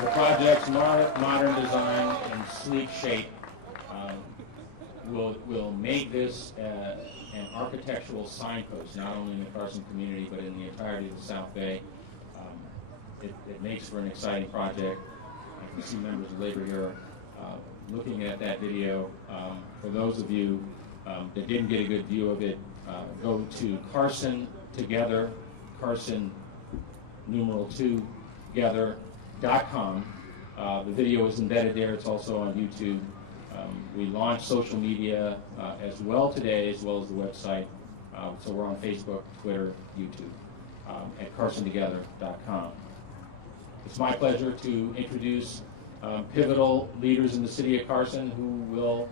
The project's modern design and sleek shape will make this an architectural signpost, not only in the Carson community, but in the entirety of the South Bay. It makes for an exciting project. I can see members of Labor here looking at that video. For those of you that didn't get a good view of it, go to Carson Together, Carson numeral 2 together.com. The video is embedded there. It's also on YouTube. We launched social media as well today, as well as the website. So we're on Facebook, Twitter, YouTube, at carsontogether.com. It's my pleasure to introduce pivotal leaders in the city of Carson who will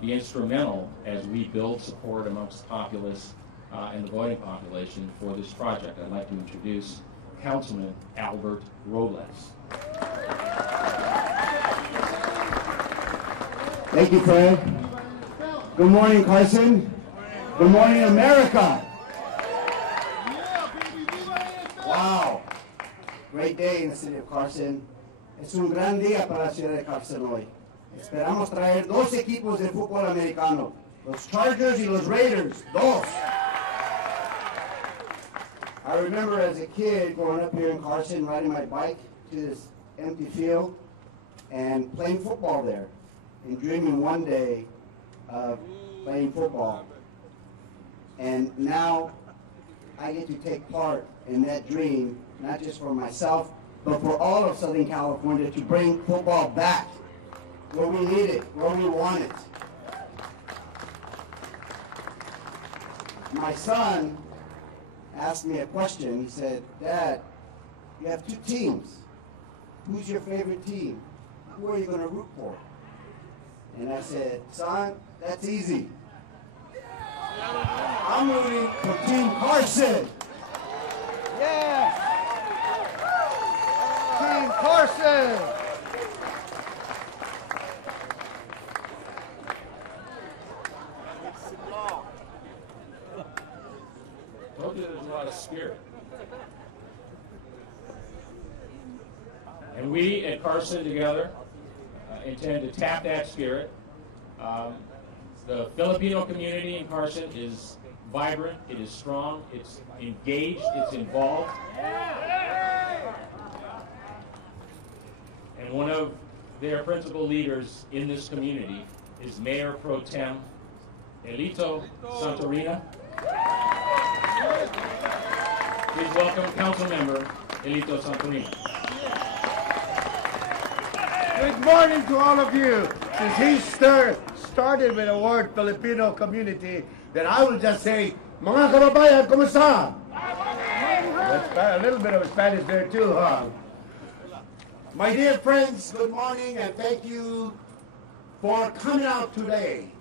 be instrumental as we build support amongst the populace and the voting population for this project. I'd like to introduce Councilman Albert Robles. Thank you, Fred. Good morning, Carson. Good morning, America. Wow. Great day in the city of Carson. Es un gran día para la ciudad de Carson hoy. Esperamos traer dos equipos de fútbol americano, los Chargers y los Raiders, dos. I remember as a kid growing up here in Carson, riding my bike to this empty field and playing football there, and dreaming one day of playing football. And now I get to take part in that dream, not just for myself, but for all of Southern California, to bring football back where we need it, where we want it. My son asked me a question. He said, "Dad, you have two teams. Who's your favorite team? Who are you going to root for?" And I said, "Son, that's easy. I'm rooting for Team Carson." Yeah! Team Carson! Told you there's a lot of spirit. And we at Carson Together intend to tap that spirit. The Filipino community in Carson is vibrant, it is strong, it's engaged, it's involved. And one of their principal leaders in this community is Mayor Pro Tem Elito Santorina. Please welcome Council Member Elito Santorina. Good morning to all of you. Since he started with the word Filipino community, then I will just say, mga kababayan, kumusta? A little bit of Spanish there too, huh? My dear friends, good morning and thank you for coming out today.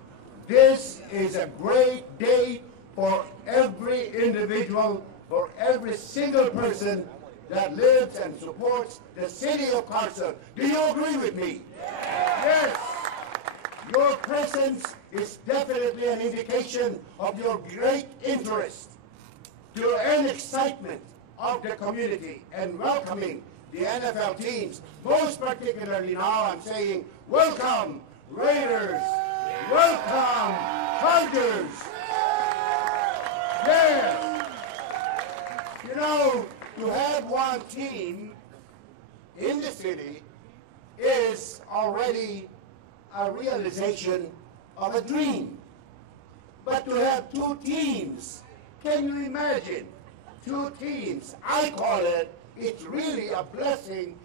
This is a great day for every individual, for every single person that lives and supports the city of Carson. Do you agree with me? Yes. Your presence is definitely an indication of your great interest and excitement of the community and welcoming the NFL teams. Most particularly now I'm saying, welcome Raiders, welcome Chargers. Yes. You know, to have one team in the city is already a realization of a dream. But to have two teams, can you imagine? Two teams, I call it, it's really a blessing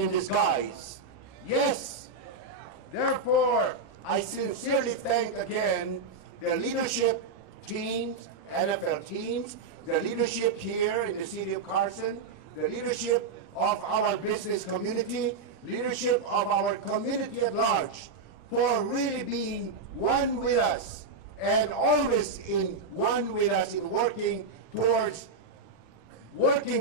in disguise. Yes. Therefore, I sincerely thank again the leadership teams, NFL teams, the leadership here in the city of Carson, the leadership of our business community, leadership of our community at large, for really being one with us and always in one with us in working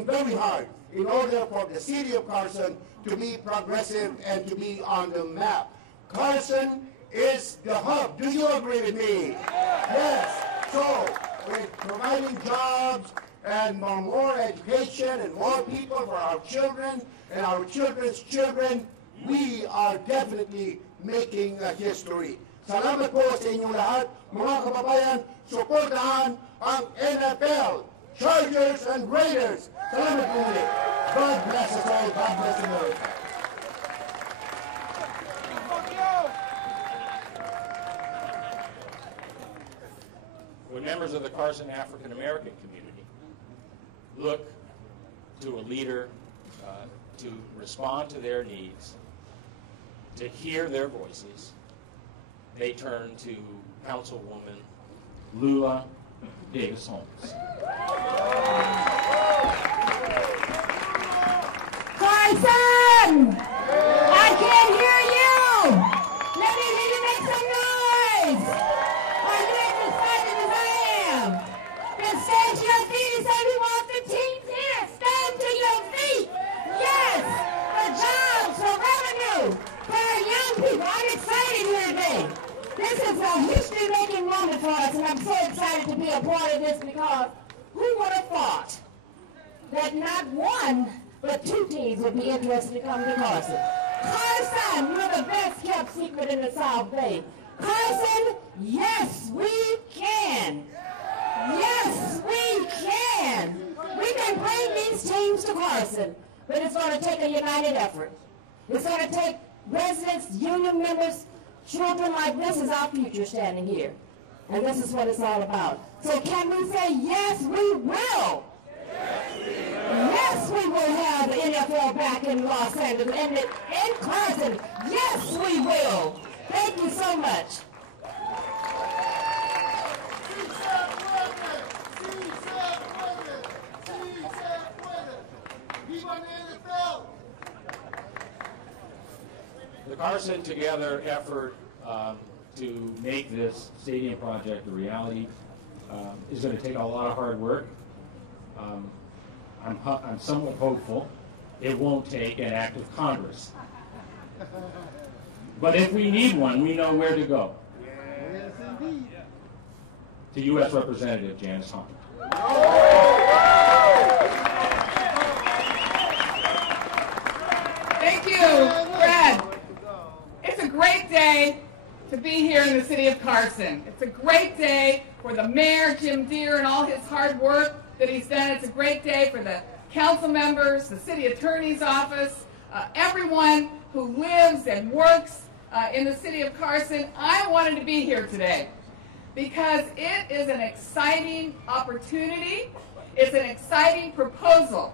very hard in order for the city of Carson to be progressive and to be on the map. Carson is the hub. Do you agree with me? Yes. So, with providing jobs, and more education and more people for our children and our children's children, we are definitely making a history. Salamat po sa inyong lahat, mga kababayan. Suportahan ang NFL, Chargers, and Raiders. Salamat po muli. God bless us all. God bless America. When members of the Carson African American community look to a leader to respond to their needs, to hear their voices, they turn to Councilwoman Lula Davis-Holmes. Carson! I can't hear you! Let me hear you make some noise! Are you as excited as I am? Then stand to your feet and say we want the teams here! Stand to your feet! Yes! For jobs, for revenue, for our young people. I'm excited here today. This is a history-making moment for us, and I'm so excited to be a part of this because who would have thought that not one, but two teams would be interested to come to Carson? Carson, you're the best kept secret in the South Bay. Carson, yes, we can. Yes, we can. We can bring these teams to Carson, but it's going to take a united effort. It's going to take residents, union members, children like this is our future standing here. And this is what it's all about. So can we say, yes, we will? Yes, we will have the NFL back in Los Angeles and in Carson. Yes, we will. Thank you so much. The Carson Together effort to make this stadium project a reality is going to take a lot of hard work. I'm somewhat hopeful it won't take an act of Congress. But if we need one, we know where to go. Yes, indeed. To U.S. Representative Janice Hunt. Thank you, Fred. It's a great day to be here in the city of Carson. It's a great day for the mayor, Jim Deere, and all his hard work that he's done. It's a great day for the council members, the city attorney's office, everyone who lives and works in the city of Carson. I wanted to be here today because it is an exciting opportunity. It's an exciting proposal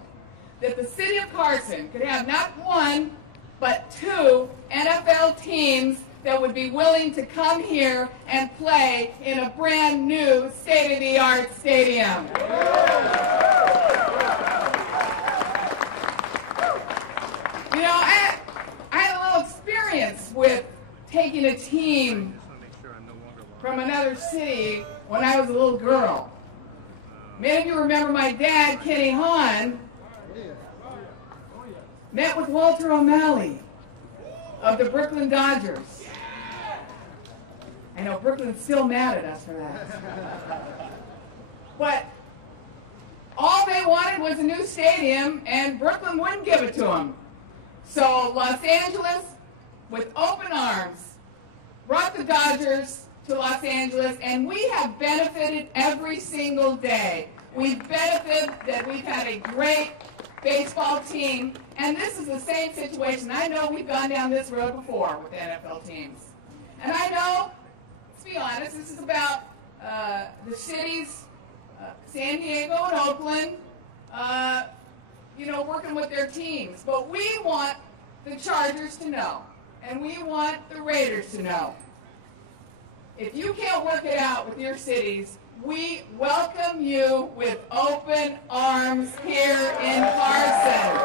that the city of Carson could have not one, but two NFL teams that would be willing to come here and play in a brand new state-of-the-art stadium. You know, I had a little experience with taking a team from another city when I was a little girl. Many of you remember my dad, Kenny Hahn, met with Walter O'Malley of the Brooklyn Dodgers. I know Brooklyn's still mad at us for that. But all they wanted was a new stadium, and Brooklyn wouldn't give it to them. So Los Angeles, with open arms, brought the Dodgers to Los Angeles, and we have benefited every single day. We've benefited that we've had a great baseball team, and this is the same situation. I know we've gone down this road before with NFL teams. And I know, let's be honest, this is about the cities, San Diego and Oakland, you know, working with their teams. But we want the Chargers to know, and we want the Raiders to know. If you can't work it out with your cities, we welcome you with open arms here in Carson.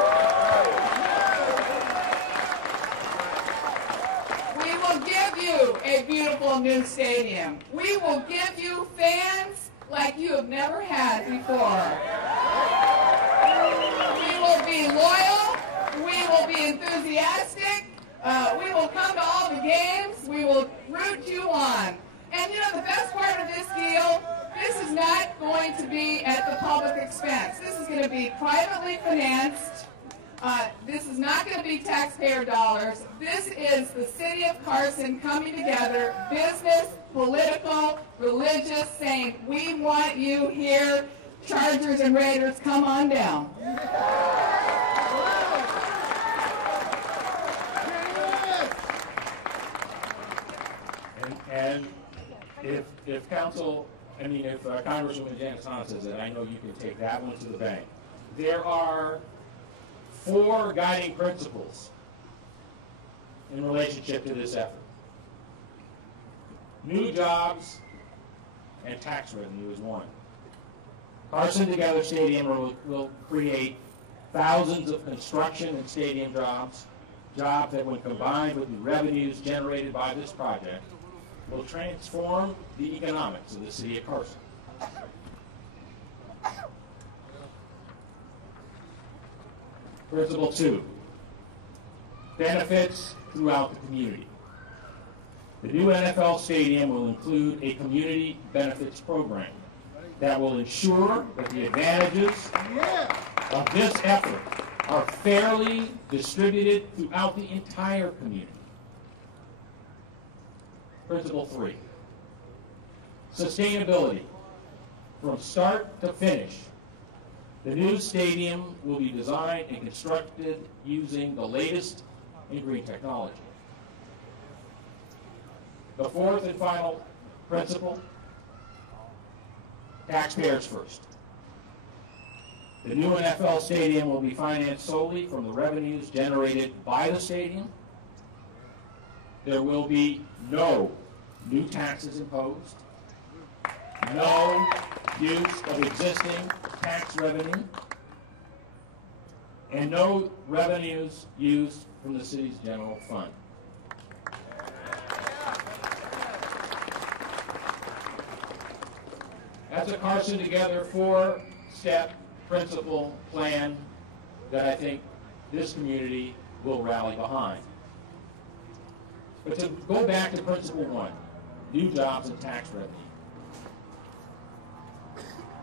We will give you a beautiful new stadium. We will give you fans like you have never had before. We will be loyal. We will be enthusiastic. We will come to all the games. We will root you on. And you know, the best part of this deal, This is not going to be at the public expense. This is going to be privately financed. This is not going to be taxpayer dollars. This is the city of Carson coming together, business, political, religious, saying, we want you here. Chargers and Raiders, come on down. And if council, if Congresswoman Janet Hahn says that, I know you can take that one to the bank. There are 4 guiding principles in relationship to this effort. New jobs and tax revenue is one. Carson Together Stadium will create thousands of construction and stadium jobs that when combined with the revenues generated by this project will transform the economics of the city of Carson. Principle 2, benefits throughout the community. The new NFL stadium will include a community benefits program that will ensure that the advantages of this effort are fairly distributed throughout the entire community. Principle 3, sustainability. From start to finish, the new stadium will be designed and constructed using the latest in green technology. The 4th and final principle, taxpayers first. The new NFL stadium will be financed solely from the revenues generated by the stadium. There will be no new taxes imposed, no use of existing tax revenue, and no revenues used from the city's general fund. That's a Carson Together 4-step principle plan that I think this community will rally behind. But to go back to principle 1, new jobs and tax revenue.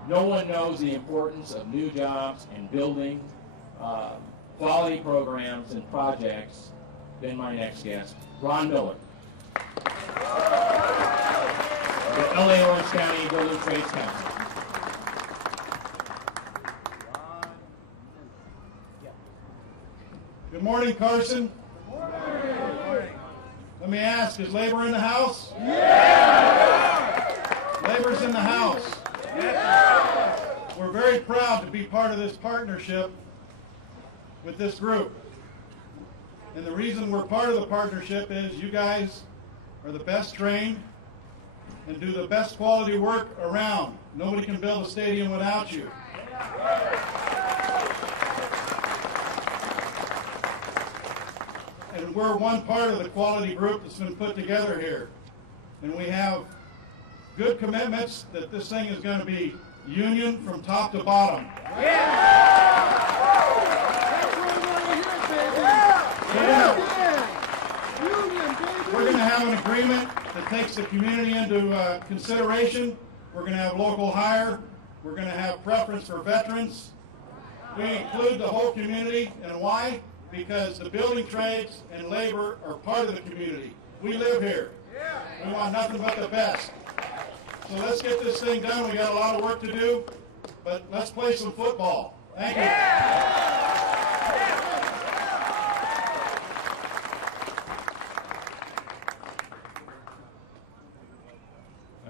No one knows the importance of new jobs and building quality programs and projects than my next guest, Ron Miller, the LA Orange County Building Trades Council. Good morning, Carson. Good morning. Let me ask, is labor in the house? Yeah! Labor's in the house. Yeah. We're very proud to be part of this partnership with this group. And the reason we're part of the partnership is you guys are the best trained and do the best quality work around. Nobody can build a stadium without you. And we're one part of the quality group that's been put together here. And we have good commitments that this thing is going to be union from top to bottom. We're going to have an agreement that takes the community into consideration. We're going to have local hire. We're going to have preference for veterans. We include the whole community. And why? Because the building trades and labor are part of the community. We live here. We want nothing but the best. So let's get this thing done. We got a lot of work to do, but let's play some football. Thank you.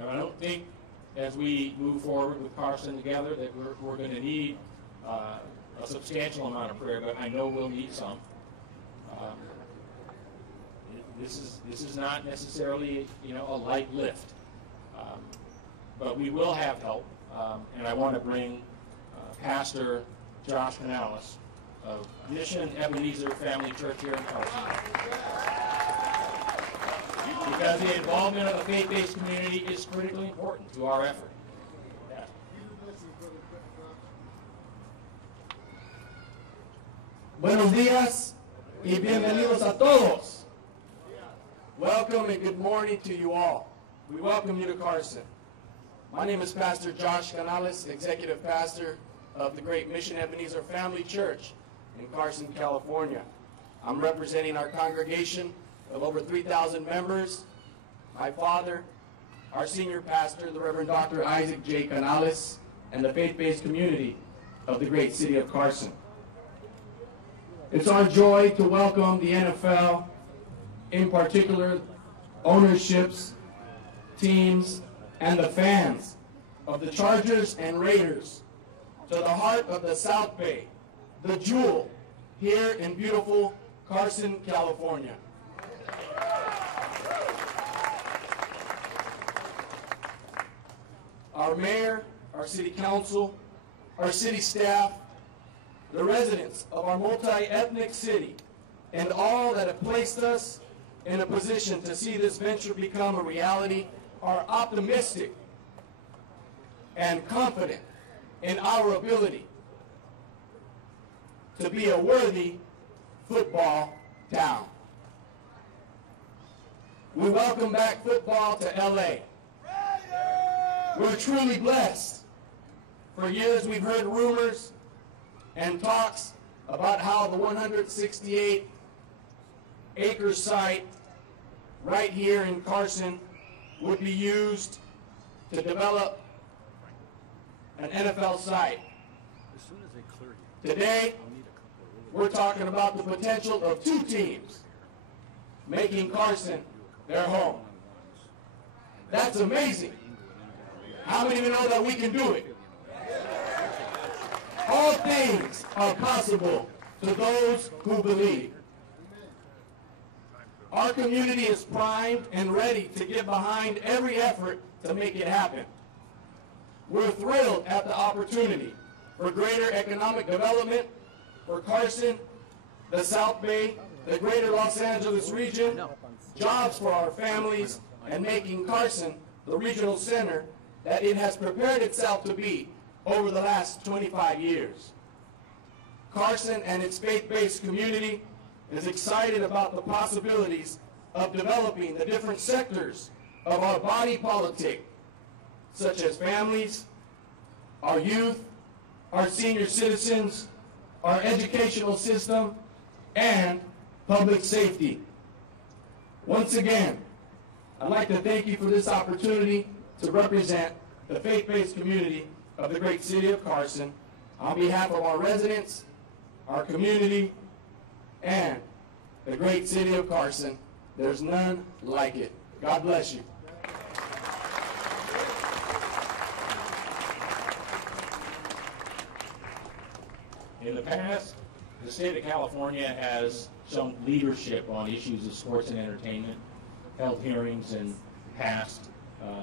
I don't think, as we move forward with Carson Together, that we're going to need a substantial amount of prayer, but I know we'll need some. This is not necessarily a light lift, but we will have help, and I want to bring Pastor Josh Canales of Mission Ebenezer Family Church here in Carson, because the involvement of the faith-based community is critically important to our effort. Buenos días y bienvenidos a todos. Welcome and good morning to you all. We welcome you to Carson. My name is Pastor Josh Canales, Executive Pastor of the Great Mission Ebenezer Family Church in Carson, California. I'm representing our congregation of over 3,000 members, my father, our senior pastor, the Reverend Dr. Isaac J. Canales, and the faith-based community of the great city of Carson. It's our joy to welcome the NFL, in particular, ownerships, teams, and the fans of the Chargers and Raiders to the heart of the South Bay, the jewel, here in beautiful Carson, California. Our mayor, our city council, our city staff, the residents of our multi-ethnic city, and all that have placed us in a position to see this venture become a reality are optimistic and confident in our ability to be a worthy football town. We welcome back football to LA. We're truly blessed. For years we've heard rumors and talks about how the 168-acre site right here in Carson would be used to develop an NFL site. Today, we're talking about the potential of 2 teams making Carson their home. That's amazing. How many of you know that we can do it? All things are possible to those who believe. Our community is primed and ready to get behind every effort to make it happen. We're thrilled at the opportunity for greater economic development for Carson, the South Bay, the greater Los Angeles region, jobs for our families, and making Carson the regional center that it has prepared itself to be over the last 25 years. Carson and its faith-based community is excited about the possibilities of developing the different sectors of our body politic, such as families, our youth, our senior citizens, our educational system, and public safety. Once again, I'd like to thank you for this opportunity to represent the faith-based community of the great city of Carson on behalf of our residents, our community, and the great city of Carson. There's none like it. God bless you. In the past, the state of California has shown leadership on issues of sports and entertainment, held hearings, and passed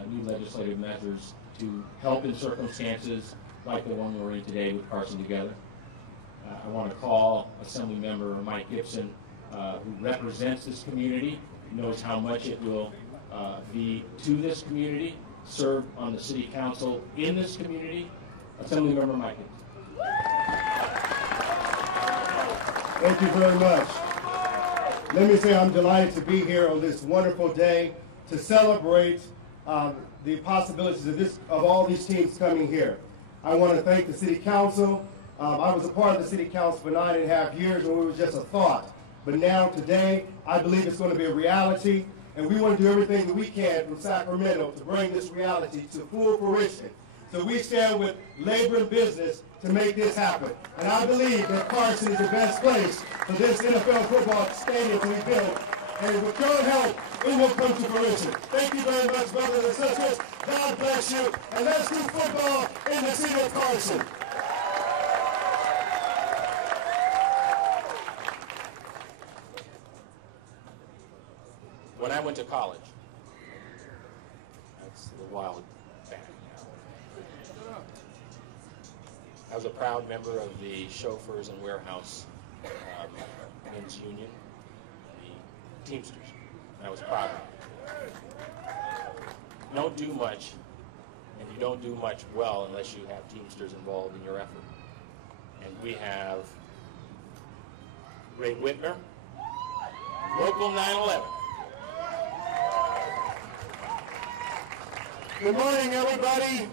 new legislative measures to help in circumstances like the one we're in today with Carson Together. I want to call Assemblymember Mike Gibson, who represents this community, knows how much it will be to this community, serve on the city council in this community. Assemblymember Mike Gibson. Thank you very much. Let me say I'm delighted to be here on this wonderful day to celebrate the possibilities of all these teams coming here. I want to thank the City Council. I was a part of the City Council for 9.5 years when it was just a thought. But now, today, I believe it's going to be a reality, and we want to do everything that we can from Sacramento to bring this reality to full fruition. So we stand with labor and business to make this happen. And I believe that Carson is the best place for this NFL football stadium to be built. And with your help, it will come to fruition. Thank you very much, brothers and sisters. God bless you. And let's do football in the city of Carson. When I went to college, that's the wild fact. I was a proud member of the Chauffeurs and Warehouse Men's Union, the Teamsters. And I was proud of it. You don't do much, and you don't do much well unless you have Teamsters involved in your effort. And we have Ray Whitmer, Local 911. Good morning, everybody.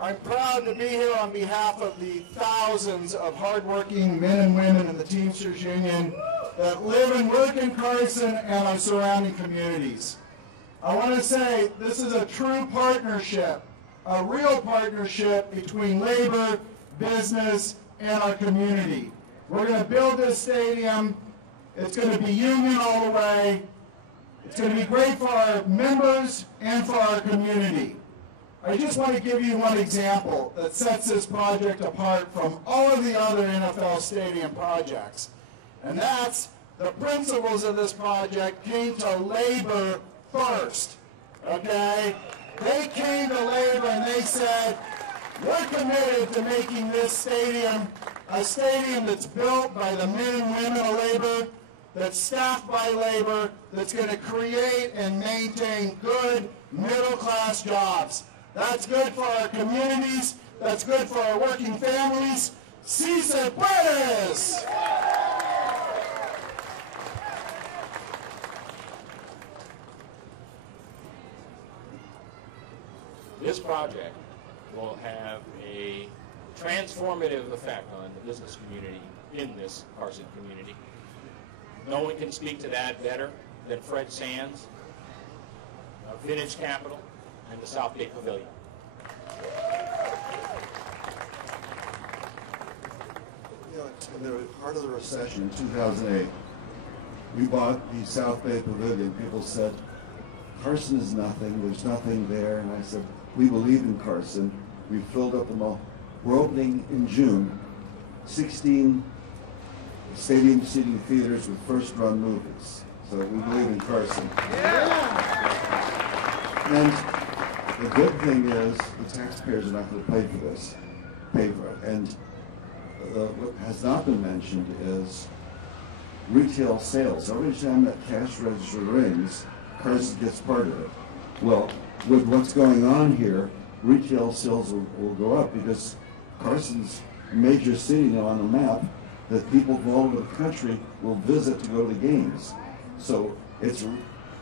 I'm proud to be here on behalf of the thousands of hardworking men and women in the Teamsters Union that live and work in Carson and our surrounding communities. I want to say this is a true partnership, a real partnership between labor, business, and our community. We're going to build this stadium. It's going to be union all the way. It's going to be great for our members and for our community. I just want to give you one example that sets this project apart from all of the other NFL stadium projects. And that's the principles of this project came to labor first, okay? They came to labor and they said, we're committed to making this stadium a stadium that's built by the men and women of labor, that's staffed by labor, that's going to create and maintain good middle-class jobs. That's good for our communities. That's good for our working families. ¡Sí se puede! This project will have a transformative effect on the business community in this Carson community. No one can speak to that better than Fred Sands, Vintage Capital, and the Southgate Pavilion. You know, in the heart of the recession in 2008, we bought the South Bay Pavilion. People said, Carson is nothing, there's nothing there. And I said, we believe in Carson. We filled up the mall. We're opening in June 16 stadium seating theaters with first-run movies. So we believe in Carson. Yeah. And the good thing is the taxpayers are not going to pay for it. And what has not been mentioned is retail sales. Every time that cash register rings, Carson gets part of it. Well, with what's going on here, retail sales will go up because Carson's a major city now on the map that people from all over the country will visit to go to the games. So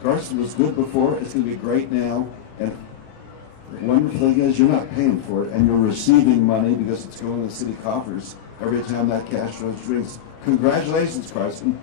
Carson was good before, it's going to be great now, and the wonderful thing is you're not paying for it, and you're receiving money because it's going to the city coffers every time that cash register rings. Congratulations, Carson.